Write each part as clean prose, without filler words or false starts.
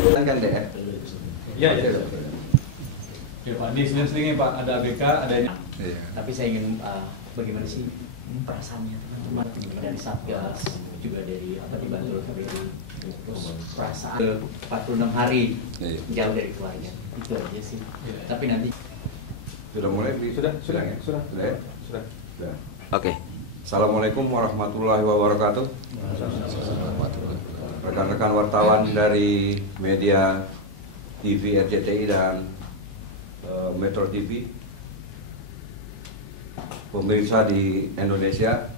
Kan deh. Ya. Ya Pak, di sini Pak ada ABK, adanya. Iya. Tapi saya ingin bagaimana sih perasaannya teman-teman dari Satgas, juga dari dibantu KPI, terus perasaan 46 hari Iya. jauh dari keluarga, itu aja sih. Iya. Tapi nanti Sudah mulai? Sudah. Ya? Sudah. Oke. Assalamualaikum warahmatullahi wabarakatuh. Rekan-rekan wartawan dari media TV RCTI dan Metro TV, pemirsa di Indonesia,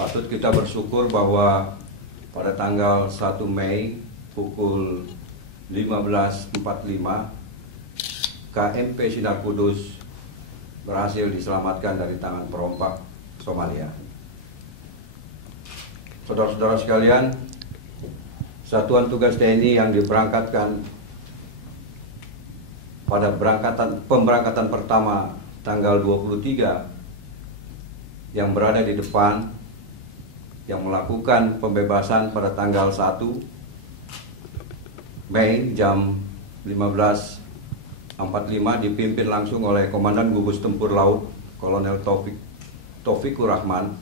patut kita bersyukur bahwa pada tanggal 1 Mei pukul 15.45 KMP Sinar Kudus berhasil diselamatkan dari tangan perompak Somalia. Saudara-saudara sekalian, Satuan Tugas TNI yang diberangkatkan pada pemberangkatan pertama tanggal 23 yang berada di depan, yang melakukan pembebasan pada tanggal 1 Mei jam 15.45 dipimpin langsung oleh Komandan Gugus Tempur Laut Kolonel Taufikur Rahman.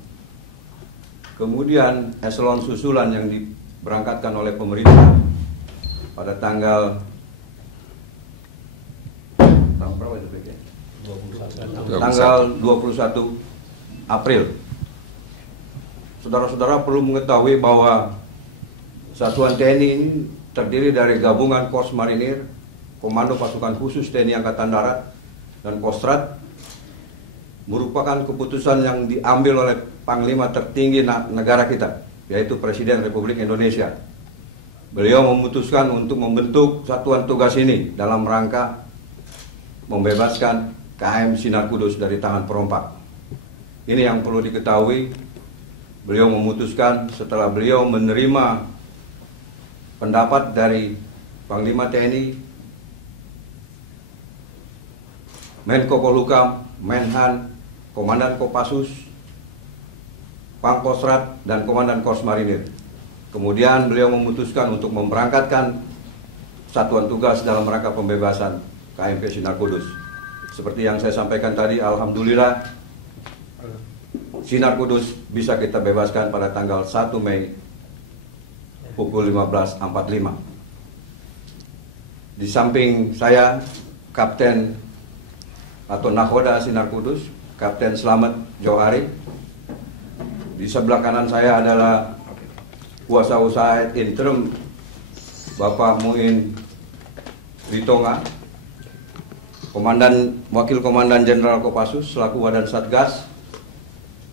Kemudian eselon susulan yang diberangkatkan oleh pemerintah pada tanggal berapa itu, Bek? 21. Tanggal 21 April. Saudara-saudara perlu mengetahui bahwa Satuan TNI ini terdiri dari gabungan Korps Marinir, Komando Pasukan Khusus TNI Angkatan Darat, dan Kostrad, merupakan keputusan yang diambil oleh Panglima tertinggi negara kita, yaitu Presiden Republik Indonesia. Beliau memutuskan untuk membentuk satuan tugas ini dalam rangka membebaskan KM Sinar Kudus dari tangan perompak. Ini yang perlu diketahui. Beliau memutuskan setelah beliau menerima pendapat dari Panglima TNI, Menko Polhukam, Menhan, Komandan Kopassus, Pangkostrat, dan Komandan Korps Marinir. Kemudian beliau memutuskan untuk memberangkatkan satuan tugas dalam rangka pembebasan KMP Sinar Kudus. Seperti yang saya sampaikan tadi, alhamdulillah Sinar Kudus bisa kita bebaskan pada tanggal 1 Mei pukul 15.45. Di samping saya, Kapten atau Nakhoda Sinar Kudus, Kapten Slamet Johari. Di sebelah kanan saya adalah kuasa usaha interim Bapak Muin Ritonga, Wakil Komandan Jenderal Kopassus selaku Wadan Satgas,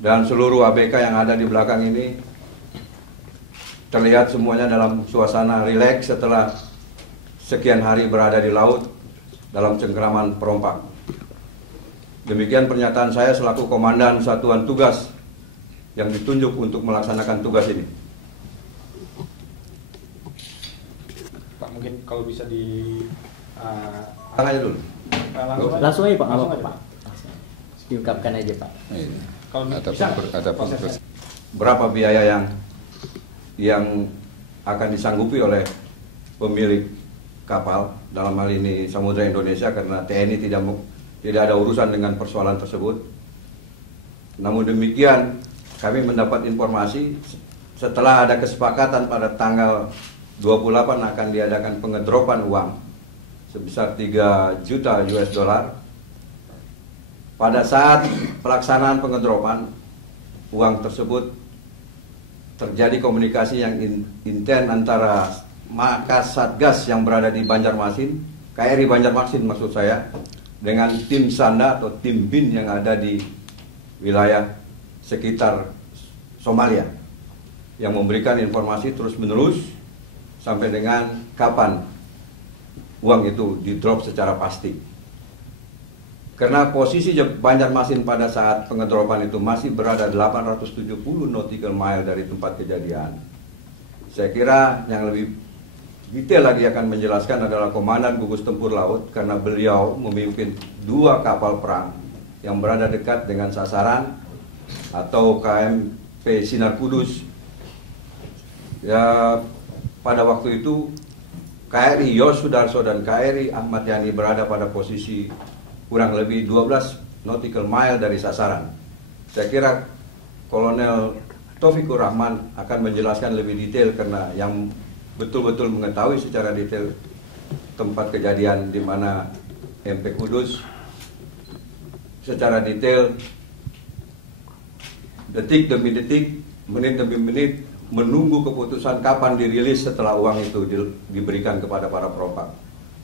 dan seluruh ABK yang ada di belakang ini. Terlihat semuanya dalam suasana rileks setelah sekian hari berada di laut dalam cengkeraman perompak. Demikian pernyataan saya selaku Komandan Satuan Tugas yang ditunjuk untuk melaksanakan tugas ini. Pak, mungkin kalau bisa di Tangan aja dulu. langsung aja Pak, apa Pak? Diungkapkan aja Pak. Kalau Ada proses. Berapa biaya yang akan disanggupi oleh pemilik kapal, dalam hal ini Samudra Indonesia, karena TNI tidak ada urusan dengan persoalan tersebut. Namun demikian, kami mendapat informasi setelah ada kesepakatan pada tanggal 28 akan diadakan pengedropan uang sebesar 3 juta US dollar. Pada saat pelaksanaan pengedropan uang tersebut terjadi komunikasi yang intens antara markas Satgas yang berada di Banjarmasin, KRI Banjarmasin maksud saya, dengan tim Sanda atau tim BIN yang ada di wilayah sekitar Somalia, yang memberikan informasi terus-menerus sampai dengan kapan uang itu di-drop secara pasti. Karena posisi Banjarmasin pada saat pengedropan itu masih berada 870 nautical mile dari tempat kejadian. Saya kira yang lebih detail lagi akan menjelaskan adalah Komandan Gugus Tempur Laut, karena beliau memimpin 2 kapal perang yang berada dekat dengan sasaran atau KMP Sinar Kudus. Ya, pada waktu itu KRI Yos Sudarso dan KRI Ahmad Yani berada pada posisi kurang lebih 12 nautical mile dari sasaran. Saya kira Kolonel Taufikur Rahman akan menjelaskan lebih detail karena yang betul-betul mengetahui secara detail tempat kejadian di mana MP Kudus secara detail, detik demi detik, menit demi menit, menunggu keputusan kapan dirilis setelah uang itu diberikan kepada para propam.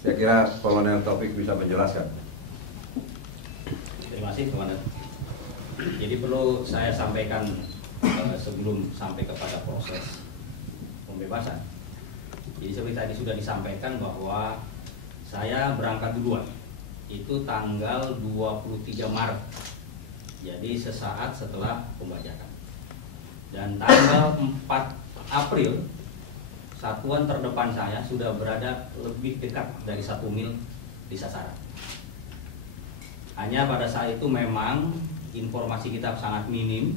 Saya kira Kolonel Taufik bisa menjelaskan. Terima kasih, Komandan. Jadi perlu saya sampaikan sebelum sampai kepada proses pembebasan. Jadi seperti tadi sudah disampaikan bahwa saya berangkat duluan. Itu tanggal 23 Maret. Jadi sesaat setelah pembajakan. Dan tanggal 4 April, satuan terdepan saya sudah berada lebih dekat dari 1 mil di sasaran. Hanya pada saat itu memang informasi kita sangat minim,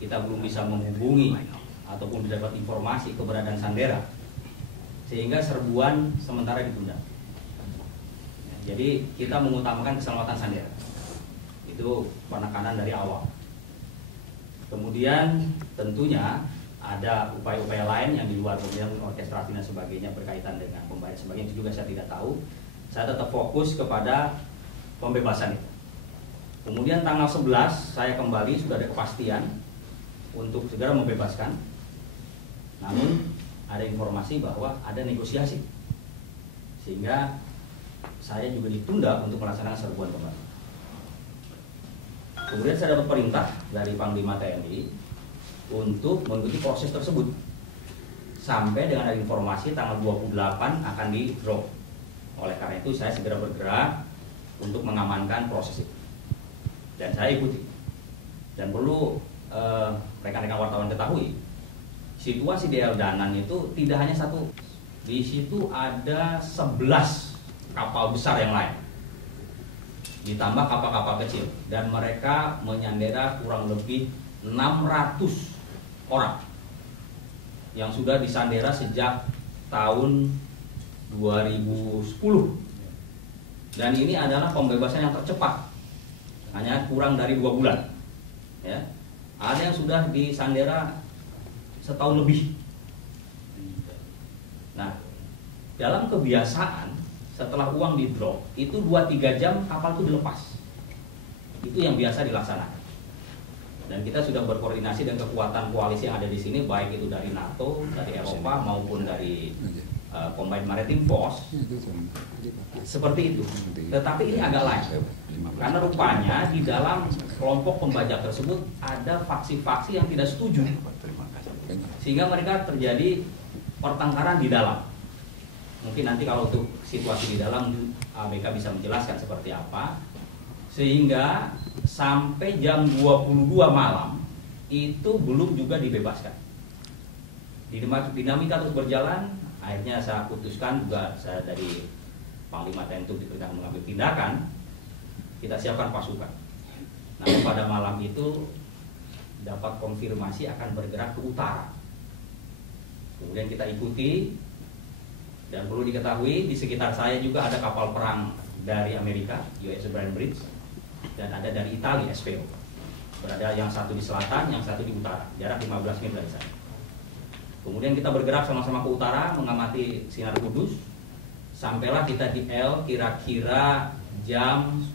kita belum bisa menghubungi ataupun mendapat informasi keberadaan Sandera, sehingga serbuan sementara ditunda. Jadi kita mengutamakan keselamatan Sandera, itu penekanan dari awal. Kemudian tentunya ada upaya-upaya lain yang di luar kemudian orkestrasi dan sebagainya berkaitan dengan pembayaran sebagainya, itu juga saya tidak tahu. Saya tetap fokus kepada pembebasan itu. Kemudian tanggal 11 saya kembali, sudah ada kepastian untuk segera membebaskan. Namun ada informasi bahwa ada negosiasi, sehingga saya juga ditunda untuk melaksanakan serbuan kembali. Kemudian saya dapat perintah dari Panglima TNI untuk mengikuti proses tersebut sampai dengan ada informasi tanggal 28 akan di drop. Oleh karena itu saya segera bergerak untuk mengamankan proses itu, dan saya ikuti. Dan perlu rekan-rekan wartawan ketahui, situasi di Eldanan itu tidak hanya satu. Di situ ada 11 kapal besar yang lain, ditambah kapal-kapal kecil, dan mereka menyandera kurang lebih 600 orang yang sudah disandera sejak tahun 2010. Dan ini adalah pembebasan yang tercepat, hanya kurang dari 2 bulan. Ya, ada yang sudah disandera setahun lebih. Nah, dalam kebiasaan setelah uang di drop itu 2-3 jam kapal itu dilepas. Itu yang biasa dilaksanakan. Dan kita sudah berkoordinasi dengan kekuatan koalisi yang ada di sini, baik itu dari NATO, dari Eropa maupun dari Combined Maritime Force. Seperti itu. Tetapi ini agak lain. Karena rupanya di dalam kelompok pembajak tersebut ada faksi-faksi yang tidak setuju. Sehingga mereka terjadi pertengkaran di dalam. Mungkin nanti kalau untuk situasi di dalam ABK bisa menjelaskan seperti apa. Sehingga sampai jam 22 malam itu belum juga dibebaskan. Dinamika terus berjalan. Akhirnya saya putuskan juga, saya dari Panglima TNI untuk diperintahkan mengambil tindakan. Kita siapkan pasukan. Namun pada malam itu dapat konfirmasi akan bergerak ke utara. Kemudian kita ikuti. Dan perlu diketahui di sekitar saya juga ada kapal perang dari Amerika, USS Bryan Bridge, dan ada dari Italia, SPO. Berada yang satu di selatan, yang satu di utara, jarak 15 mil dari sana. Kemudian kita bergerak sama-sama ke utara mengamati sinar Kudus. Sampailah kita di L kira-kira jam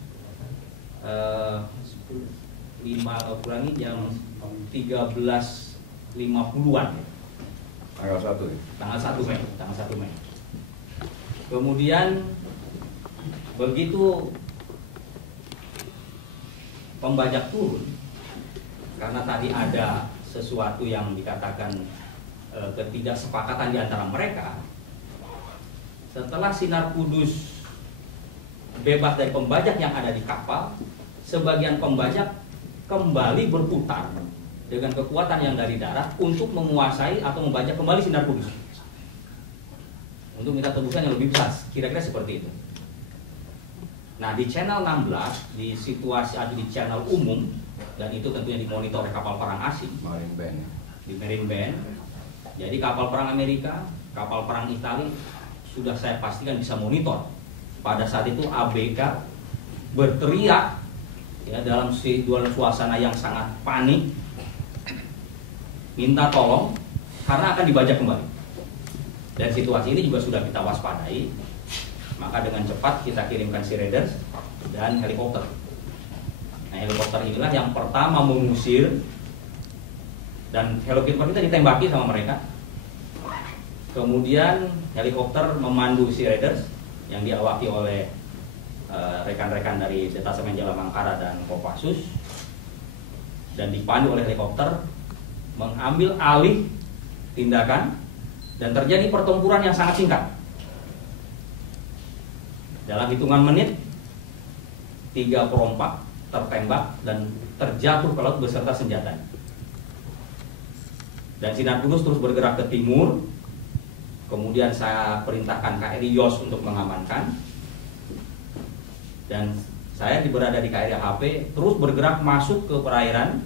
13.50-an. Tanggal 1 ya? Tanggal 1 Mei. Kemudian begitu pembajak turun, karena tadi ada sesuatu yang dikatakan ketidaksepakatan di antara mereka. Setelah sinar Kudus bebas dari pembajak yang ada di kapal, sebagian pembajak kembali berputar dengan kekuatan yang dari darat untuk menguasai atau membajak kembali sinar Kudus, untuk minta tebusan yang lebih besar, kira-kira seperti itu. Nah, di channel 16, di situasi atau di channel umum, dan itu tentunya dimonitor oleh kapal perang asing, Marine Band. di Marine Band. Jadi kapal perang Amerika, kapal perang Italia sudah saya pastikan bisa monitor. Pada saat itu ABK berteriak ya, dalam suasana yang sangat panik, minta tolong karena akan dibajak kembali. Dan situasi ini juga sudah kita waspadai, maka dengan cepat kita kirimkan Sea Raiders dan helikopter. Nah, helikopter inilah yang pertama mengusir, dan helikopter kita ditembaki sama mereka. Kemudian helikopter memandu Sea Raiders yang diawaki oleh rekan-rekan dari Detasemen Jalamangkara dan Kopassus, dan dipandu oleh helikopter mengambil alih tindakan, dan terjadi pertempuran yang sangat singkat. Dalam hitungan menit 3 perompak tertembak dan terjatuh ke laut beserta senjatanya. Dan Sinar Kudus terus bergerak ke timur. Kemudian saya perintahkan KRI Yos untuk mengamankan, dan saya berada di KRI HP terus bergerak masuk ke perairan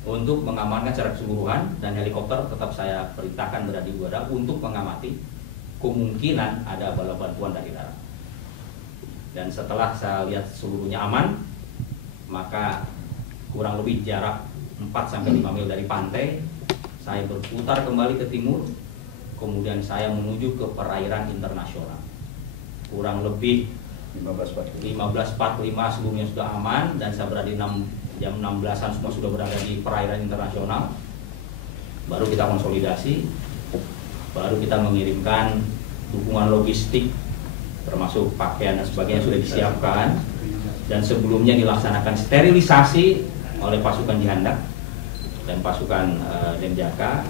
untuk mengamankan secara keseluruhan, dan helikopter tetap saya perintahkan berada di udara untuk mengamati kemungkinan ada bala bantuan dari darat. Dan setelah saya lihat seluruhnya aman, maka kurang lebih jarak 4-5 mil dari pantai, saya berputar kembali ke timur, kemudian saya menuju ke perairan internasional. Kurang lebih 15.45 sebelumnya sudah aman, dan saya berada di jam 16-an semua sudah berada di perairan internasional. Baru kita konsolidasi, baru kita mengirimkan dukungan logistik termasuk pakaian dan sebagainya sudah disiapkan, dan sebelumnya dilaksanakan sterilisasi oleh pasukan Jihandak dan pasukan Denjaka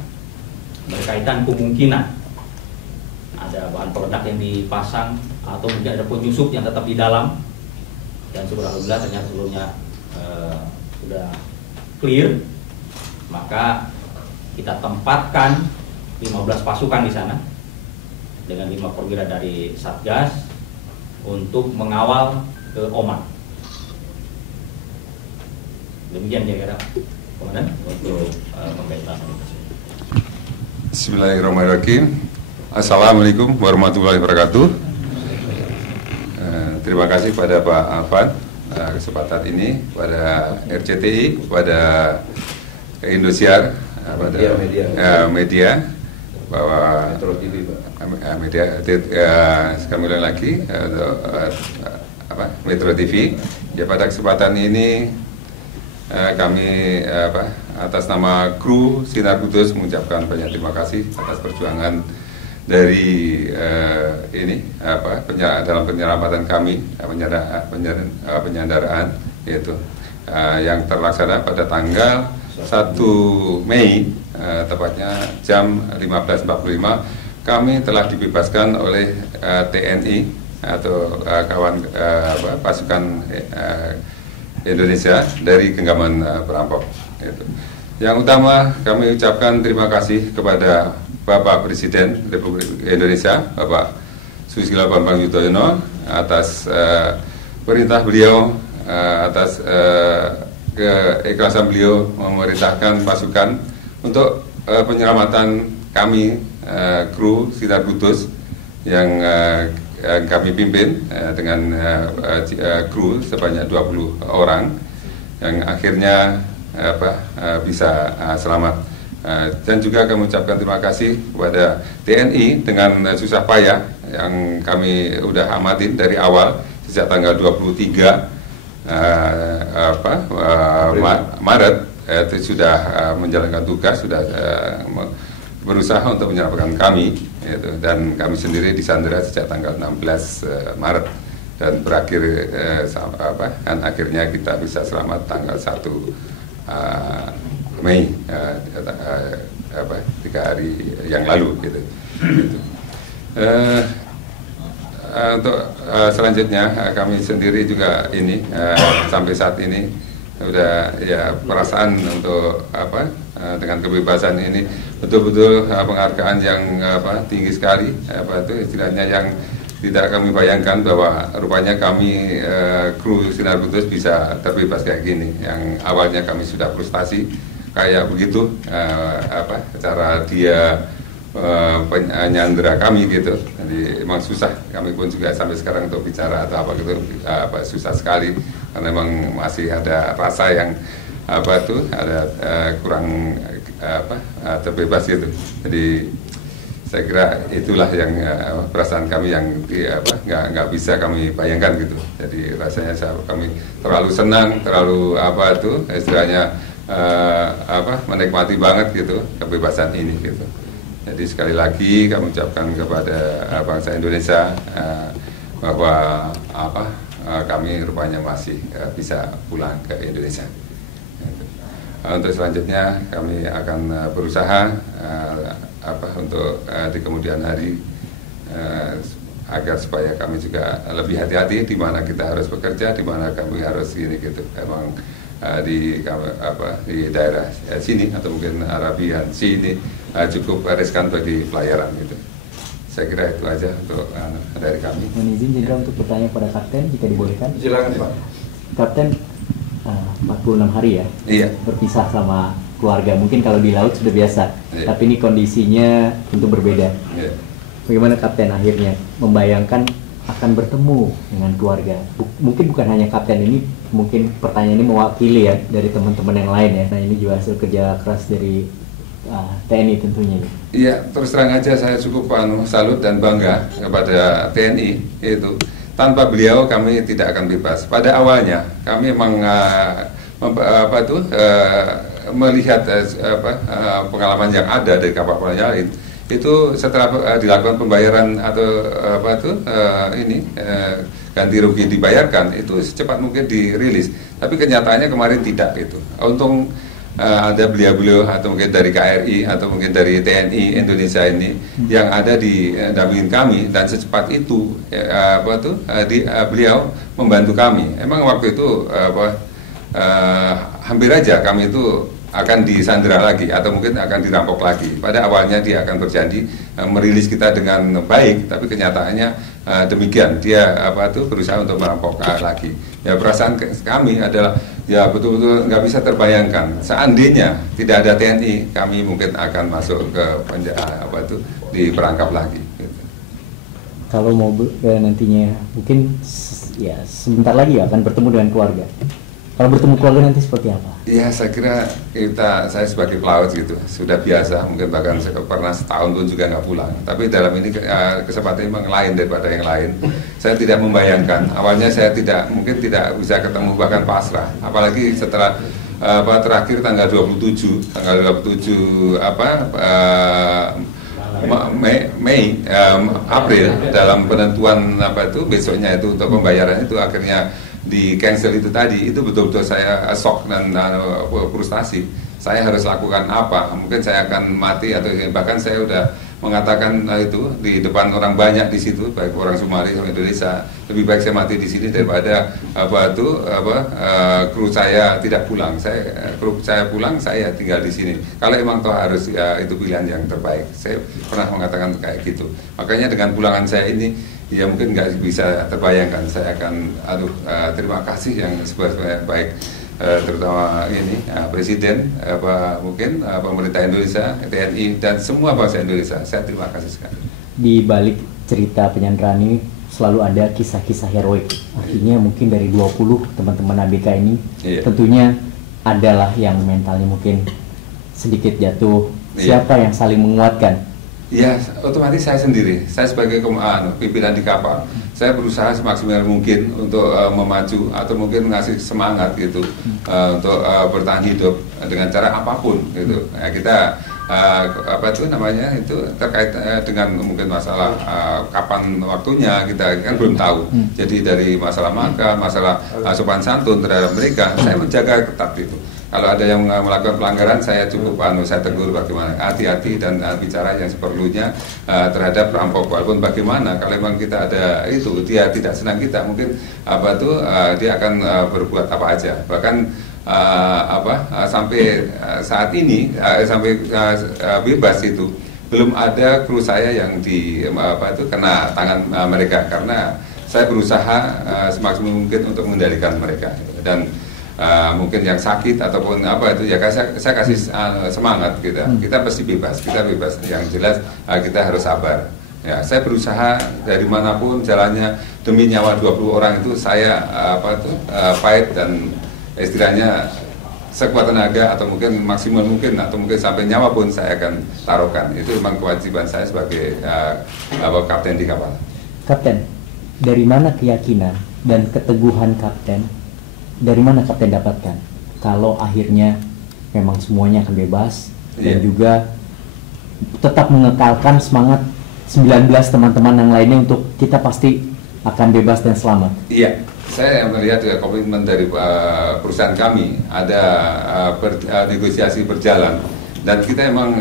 berkaitan kemungkinan ada bahan peledak yang dipasang atau mungkin ada penyusup yang tetap di dalam, dan alhamdulillah ternyata sebelumnya sudah clear. Maka kita tempatkan 15 pasukan di sana dengan 5 perwira dari Satgas untuk mengawal ke Oman. Demikian kira-kira Komandan untuk pemberitaan. Bismillahirrahmanirrahim. Assalamualaikum warahmatullahi wabarakatuh. Terima kasih pada Pak Afan kesempatan ini, pada RCTI, pada Indosiar, pada media bahwa Metro TV, Pak. media kami ulang lagi untuk Metro TV. Ya, pada kesempatan ini kami atas nama kru Sinar Kudus mengucapkan banyak terima kasih atas perjuangan dari dalam penyelamatan kami, penyandaraan yaitu yang terlaksana pada tanggal 1 Mei tepatnya jam 15.45. Kami telah dibebaskan oleh TNI atau pasukan Indonesia dari genggaman perampok. Yang utama kami ucapkan terima kasih kepada Bapak Presiden Republik Indonesia, Bapak Susilo Bambang Yudhoyono, atas perintah beliau, atas keikhlasan beliau memerintahkan pasukan untuk penyelamatan kami, kru Sinar Kudus yang kami pimpin dengan kru sebanyak 20 orang yang akhirnya bisa selamat. Dan juga kami ucapkan terima kasih kepada TNI dengan susah payah yang kami udah amatin dari awal sejak tanggal 23 Maret itu sudah menjalankan tugas, sudah berusaha untuk menyelamatkan kami dan kami sendiri disandera sejak tanggal 16 Maret dan berakhir dan akhirnya kita bisa selamat tanggal 1 Mei 3 hari yang lalu gitu. Untuk selanjutnya kami sendiri juga ini sampai saat ini udah ya perasaan untuk dengan kebebasan ini betul-betul penghargaan yang tinggi sekali, itu istilahnya yang tidak kami bayangkan bahwa rupanya kami kru Sinar Kudus bisa terbebas kayak gini. Yang awalnya kami sudah frustasi kayak begitu, cara dia penyandera kami gitu. Jadi emang susah, kami pun juga sampai sekarang untuk bicara atau apa gitu susah sekali karena memang masih ada rasa yang ada kurang terbebas gitu. Jadi saya kira itulah yang perasaan kami yang nggak bisa kami bayangkan gitu. Jadi rasanya kami terlalu senang, terlalu istilahnya menikmati banget gitu kebebasan ini gitu. Jadi sekali lagi kami ucapkan kepada bangsa Indonesia bahwa kami rupanya masih bisa pulang ke Indonesia. Untuk selanjutnya kami akan berusaha untuk di kemudian hari agar supaya kami juga lebih hati-hati di mana kita harus bekerja, di mana kami harus ini gitu. Emang di daerah sini atau mungkin Arabian sini cukup riskan bagi pelayaran gitu. Saya kira itu aja untuk dari kami. Mohon izin Jenderal untuk bertanya pada Kapten jika dibolehkan. Silakan Pak. Kapten, 46 hari ya, Iya. berpisah sama keluarga. Mungkin kalau di laut sudah biasa, Iya. tapi ini kondisinya tentu berbeda. Iya. Bagaimana Kapten akhirnya membayangkan akan bertemu dengan keluarga? Mungkin bukan hanya Kapten ini, mungkin pertanyaan ini mewakili ya dari teman-teman yang lain ya. Nah ini juga hasil kerja keras dari TNI tentunya. Iya, terus terang aja saya cukup salut dan bangga kepada TNI itu. Tanpa beliau kami tidak akan bebas. Pada awalnya kami memang melihat pengalaman yang ada dari kapal-kapal lain. Itu setelah dilakukan pembayaran atau ganti rugi dibayarkan, itu secepat mungkin dirilis. Tapi kenyataannya kemarin tidak gitu. Untung ada beliau-beliau atau mungkin dari KRI atau mungkin dari TNI Indonesia ini yang ada di dampingin kami dan secepat itu beliau membantu kami. Emang waktu itu hampir aja kami itu akan disandera lagi atau mungkin akan dirampok lagi. Pada awalnya dia akan berjanji merilis kita dengan baik, tapi kenyataannya demikian. Dia berusaha untuk merampok lagi. Ya perasaan kami adalah ya betul-betul nggak bisa terbayangkan. Seandainya tidak ada TNI, kami mungkin akan masuk ke diperangkap lagi. Gitu. Kalau mau nantinya mungkin ya sebentar lagi akan bertemu dengan keluarga. Kalau bertemu keluarga nanti seperti apa? Ya saya kira saya sebagai pelaut gitu sudah biasa, mungkin bahkan pernah setahun pun juga nggak pulang. Tapi dalam ini kesempatan memang lain daripada yang lain. Saya tidak membayangkan. Awalnya saya mungkin tidak bisa ketemu bahkan pasrah. Apalagi setelah terakhir tanggal 27 April dalam penentuan besoknya itu untuk pembayaran itu akhirnya di cancel itu tadi, itu betul-betul saya shock dan frustasi. Saya harus lakukan apa? Mungkin saya akan mati atau bahkan saya udah mengatakan itu di depan orang banyak di situ, baik orang Somali sama Indonesia, lebih baik saya mati di sini daripada kru saya tidak pulang. Kru saya pulang, saya tinggal di sini. Kalau emang toh harus itu pilihan yang terbaik. Saya pernah mengatakan kayak gitu. Makanya dengan pulangan saya ini ya mungkin nggak bisa terbayangkan. Saya akan terima kasih yang sebaik terutama ini Presiden, mungkin pemerintah Indonesia, TNI dan semua bangsa Indonesia. Saya terima kasih sekali. Di balik cerita penyanderaan ini selalu ada kisah-kisah heroik. Artinya mungkin dari 20 teman-teman ABK ini tentunya adalah yang mentalnya mungkin sedikit jatuh. Siapa yang saling menguatkan? Ya, otomatis saya sendiri. Saya sebagai pimpinan di kapal, saya berusaha semaksimal mungkin untuk memacu atau mungkin ngasih semangat gitu untuk bertahan hidup dengan cara apapun gitu. Ya, kita itu terkait dengan mungkin masalah kapan waktunya kita kan belum tahu. Jadi dari masalah makan, masalah sopan santun terhadap mereka, saya menjaga ketat itu. Kalau ada yang melakukan pelanggaran, saya cukup saya tegur bagaimana hati-hati dan bicara yang seperlunya terhadap perampok. Walaupun bagaimana, kalau memang kita ada itu, dia tidak senang kita, mungkin dia akan berbuat apa aja. Bahkan sampai saat ini sampai bebas itu belum ada kru saya yang kena tangan mereka karena saya berusaha semaksimal mungkin untuk mengendalikan mereka dan mungkin yang sakit ataupun apa itu ya saya kasih semangat gitu. Kita pasti bebas, kita bebas. Yang jelas kita harus sabar. Ya, saya berusaha dari manapun jalannya demi nyawa 20 orang itu saya fight dan istilahnya sekuat tenaga atau mungkin maksimal mungkin atau mungkin sampai nyawa pun saya akan taruhkan. Itu memang kewajiban saya sebagai kapten di kapal. Kapten, dari mana keyakinan dan keteguhan kapten? Dari mana kapten dapatkan kalau akhirnya memang semuanya akan bebas dan juga tetap mengekalkan semangat 19 teman-teman yang lainnya untuk kita pasti akan bebas dan selamat? Iya. Saya melihat juga komitmen dari perusahaan kami ada negosiasi berjalan dan kita emang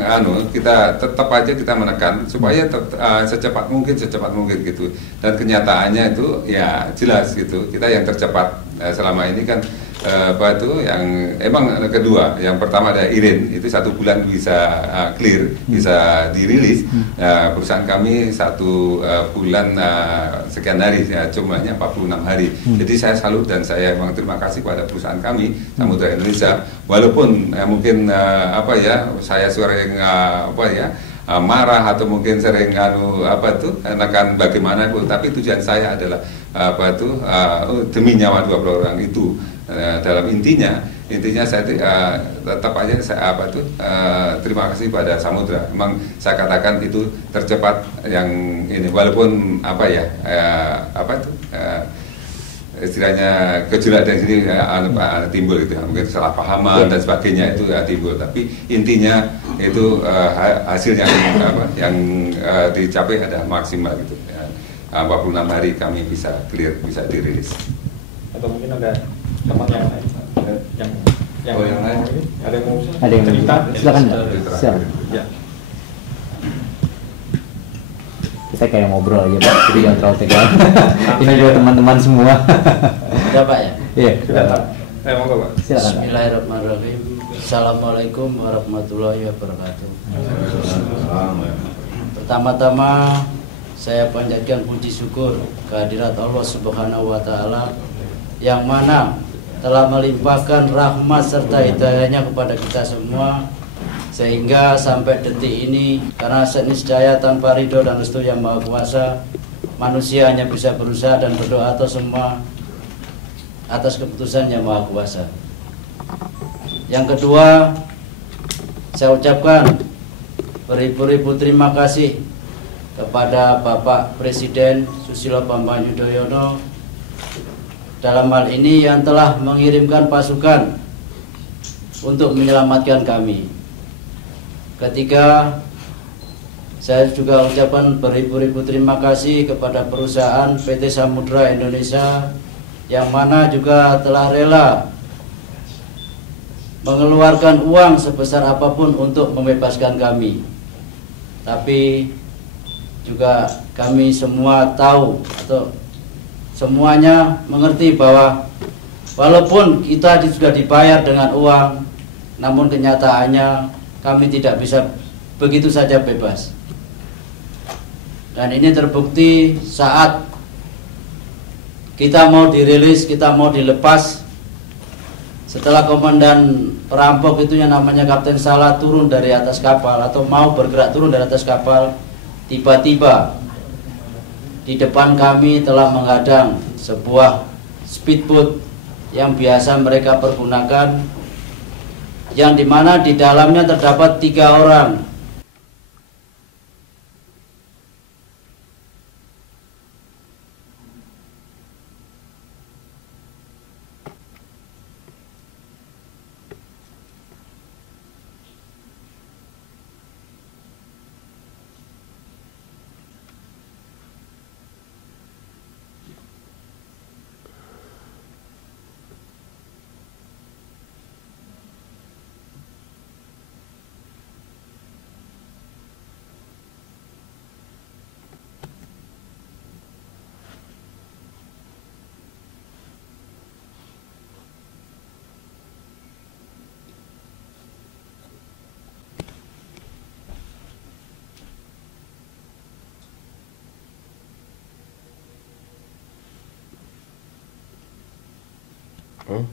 kita tetap aja kita menekan supaya secepat mungkin gitu, dan kenyataannya itu ya jelas gitu, kita yang tercepat selama ini kan yang emang kedua, yang pertama ada Irin itu 1 bulan bisa clear, bisa dirilis. Perusahaan kami 1 bulan sekian hari, cumanya 46 hari. Jadi saya salut dan saya memang terima kasih kepada perusahaan kami Samudra Indonesia, walaupun mungkin saya sering marah atau mungkin sering menekan bagaimanapun, tapi tujuan saya adalah demi nyawa 20 orang itu. Dalam intinya saya tetap aja terima kasih pada Samudra. Memang saya katakan itu tercepat yang ini, walaupun istilahnya gejolak dari sini timbul gitu, mungkin kesalahpahaman dan sebagainya itu timbul, tapi intinya itu hasilnya yang dicapai ada maksimal gitu. 46 hari kami bisa clear, bisa dirilis. Atau mungkin ada teman yang lain yang lain ada yang mau cerita? Silakan. Ya. Kita kayak ngobrol aja Pak, jadi jangan terlalu tegang. Ini juga teman-teman semua. Sudah Pak ya? Iya. Sudah Pak. Monggo Pak. Silakan. Bismillahirrahmanirrahim. Assalamualaikum warahmatullahi wabarakatuh. Pertama-tama saya panjatkan puji syukur kehadirat Allah Subhanahu wa taala yang mana telah melimpahkan rahmat serta hidayahnya kepada kita semua, sehingga sampai detik ini karena niscaya tanpa ridho dan restu yang Maha Kuasa, manusia hanya bisa berusaha dan berdoa atas semua atas keputusan yang Maha Kuasa. Yang kedua, saya ucapkan beribu-ribu terima kasih kepada Bapak Presiden Susilo Bambang Yudhoyono dalam hal ini yang telah mengirimkan pasukan untuk menyelamatkan kami. Ketiga, saya juga ucapkan beribu-ribu terima kasih kepada perusahaan PT Samudra Indonesia yang mana juga telah rela mengeluarkan uang sebesar apapun untuk membebaskan kami. Tapi juga kami semua tahu atau semuanya mengerti bahwa walaupun kita sudah dibayar dengan uang, namun kenyataannya kami tidak bisa begitu saja bebas. Dan ini terbukti saat kita mau dirilis, kita mau dilepas, setelah komandan perampok itu yang namanya Kapten Salah turun dari atas kapal atau mau bergerak turun dari atas kapal, tiba-tiba di depan kami telah menghadang sebuah speedboat yang biasa mereka pergunakan, yang dimana di dalamnya terdapat 3 orang. Huh?